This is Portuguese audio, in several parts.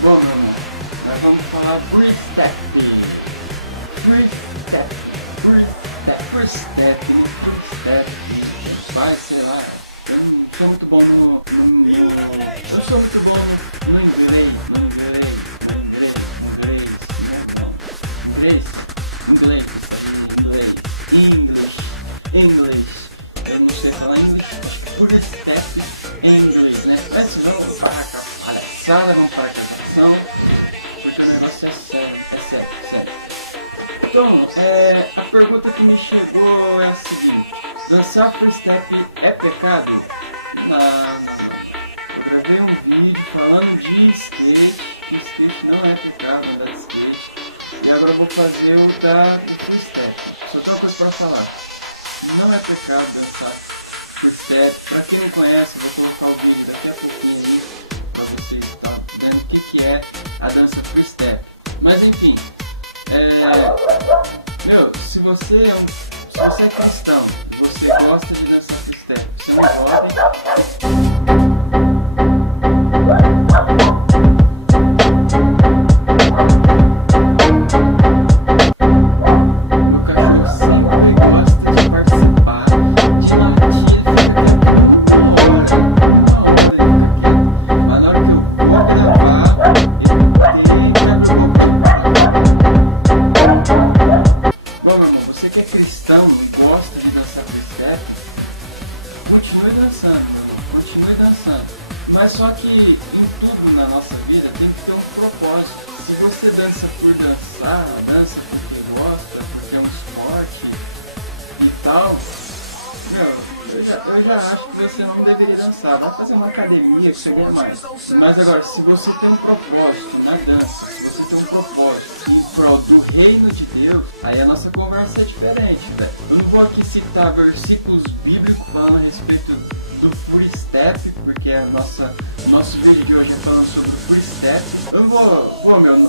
Bom, meu irmão, nós vamos falar free step. Free step, free step, free step, né? Free step, tanto faz, sei lá. Eu não sou muito bom eu sou muito bom no inglês, inglês, não é bom. Inglês, isso aí, English. Eu não sei falar inglês, acho que free step em inglês, né? Mas vamos parar com a palhaçada, vamos parar com a casação, porque o negócio é sério. Então, a pergunta que me chegou é a seguinte: dançar free step é pecado? Não. Eu gravei um vídeo falando de skate, que skate não é pecado, andar de skate. E agora eu vou fazer do free step. Só tem uma coisa pra falar: não é pecado dançar free step. Pra quem não conhece, eu vou colocar o vídeo daqui a pouquinho aí, pra vocês estar vendo o que é a dança free step. Mas enfim, se você é cristão e você gosta de dançar free step, você é um jovem. Meu cachorro sempre gosta de participar, de latir, ele fica quieto uma hora ele fica quieto. Mas na hora que eu vou gravar, ele tem que abrir o bocão pra falar. Bom, meu irmão, você que é cristão e gosta de dançar free step, continue dançando, meu irmão, continue dançando. Mas só que em tudo na nossa vida tem que ter um propósito. Se você dança por dançar, dança porque gosta, porque é um esporte e tal, eu já acho que você não deveria dançar. Vai fazer uma academia que você ganha mais. Mas agora, se você tem um propósito na dança, se você tem um propósito em prol do reino de Deus, aí a nossa conversa é diferente, velho. Eu não vou aqui citar versículos bíblicos falando a respeito do free step, porque nosso vídeo de hoje é falando sobre o free step. Eu não vou,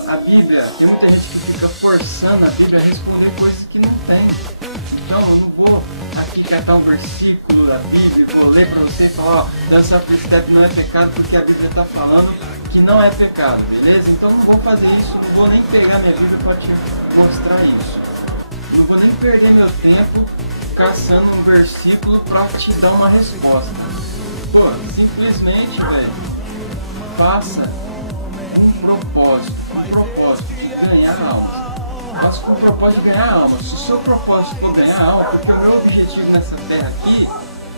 a Bíblia, tem muita gente que fica forçando a Bíblia a responder coisas que não tem. Então eu não vou aqui catar um versículo da Bíblia e vou ler pra você e falar, dançar free step não é pecado porque a Bíblia tá falando que não é pecado, beleza? Então eu não vou fazer isso, não vou nem pegar minha Bíblia pra te mostrar isso. Eu não vou nem perder meu tempo caçando um versículo pra te dar uma resposta. Pô, simplesmente, velho, faça um propósito de ganhar almas. Faça com o propósito de ganhar alma. Se o seu propósito for ganhar alma, porque o meu objetivo nessa terra aqui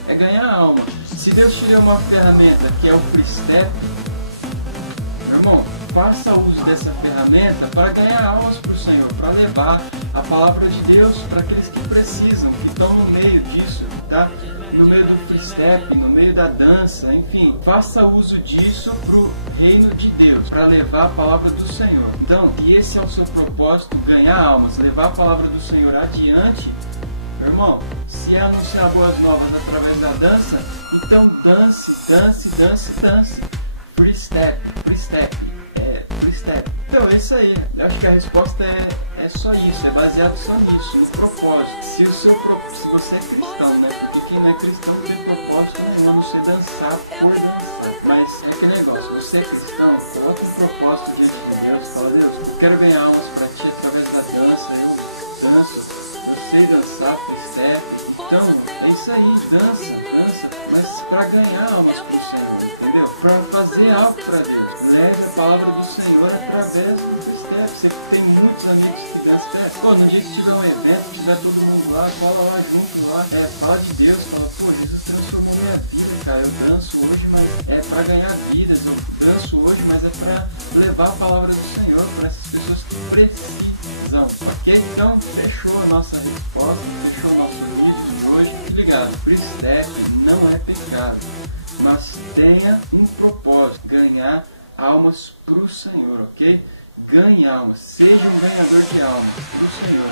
é ganhar alma. Se Deus te deu uma ferramenta que é o free step, meu irmão, faça uso dessa ferramenta para ganhar almas para o Senhor, para levar a palavra de Deus para aqueles que precisam, que estão no meio disso, que está no meio do free step, no meio da dança, enfim, faça uso disso pro reino de Deus, para levar a palavra do Senhor. Então, se esse é o seu propósito, ganhar almas, levar a palavra do Senhor adiante, meu irmão, se é anunciar boas novas através da dança, então dance. Free step. Então é isso aí. Eu acho que a resposta é só isso, é baseado só nisso, no propósito. Se você é cristão, né? Porque quem não é cristão não tem propósito nenhum, a não ser dançar por dançar. Mas é que negócio, você é cristão, coloca um propósito diante de Deus, fala: Deus, eu quero ganhar almas para ti através da dança, eu danço. Eu sei dançar free step, então é isso aí, dança, mas para ganhar almas para o Senhor, entendeu? Para fazer algo para Deus. Leve a palavra do Senhor através do free step. Você tem muitos amigos que dançam, pô, no dia que tiver um evento, tiver todo mundo lá, cola lá junto lá, fala de Deus, fala: pô, Jesus transformou minha vida, cara, eu danço hoje, mas é para ganhar vidas, eu danço hoje, mas é para levar a palavra do Senhor para essas pessoas que precisam, ok? Então, fechou a nossa resposta, fechou o nosso vídeo de hoje. Fique ligado, free step não é pecado, mas tenha um propósito: ganhar almas para o Senhor, ok? Ganhe almas, seja um ganhador de almas para o Senhor,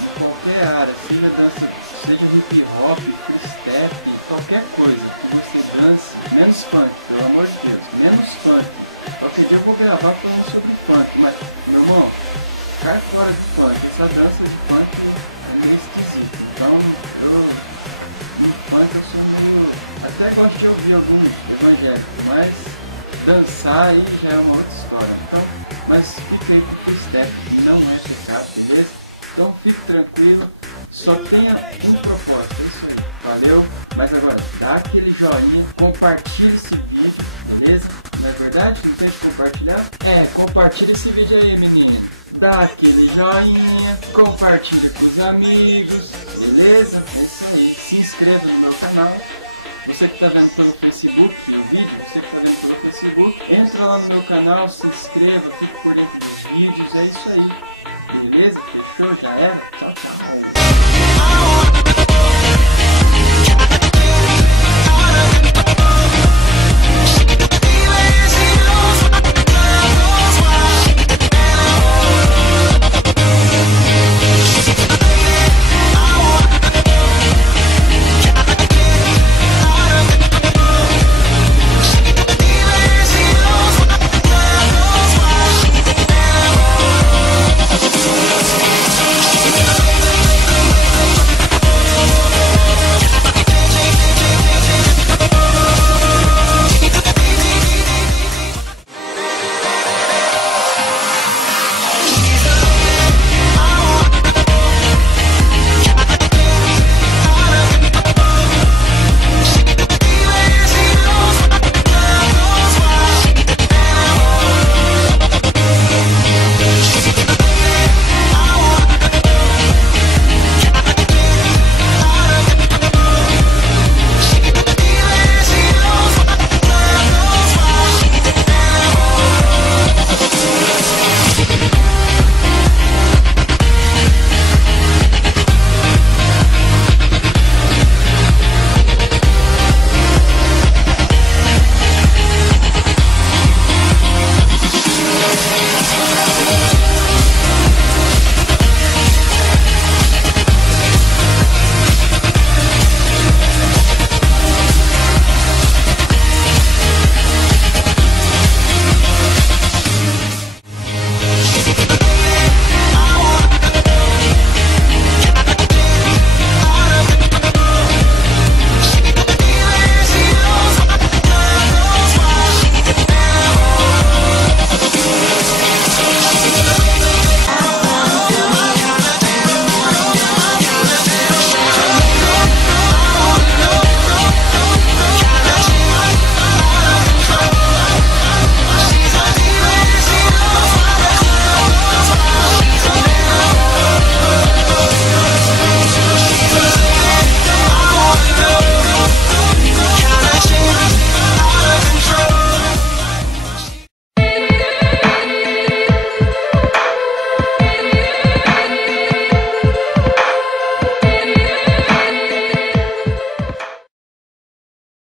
em qualquer área, seja dança, seja hip hop, free step, qualquer coisa que você dance, menos funk, pelo amor de Deus, menos funk. Qualquer dia eu vou gravar falando sobre funk, mas, meu irmão, cai fora do funk. Essa dança de funk é meio esquisito. Então, em funk eu sou meio... até gosto de ouvir alguns evangélicos, mas dançar aí já é uma outra história. Então, mas fica aí com o free step, não é pecado, beleza? Então fique tranquilo, só tenha um propósito, é isso aí, valeu? Mas agora, dá aquele joinha, compartilha esse vídeo, beleza? Não é verdade? Não tem de compartilhar? Compartilha esse vídeo aí, menino. Dá aquele joinha, compartilha com os amigos, beleza? É isso aí, se inscreva no meu canal. Você que está vendo pelo Facebook o vídeo, você que está vendo pelo Facebook, entra lá no meu canal, se inscreva, fique por dentro dos vídeos, é isso aí. Beleza? Fechou? Já era? Tchau, tchau.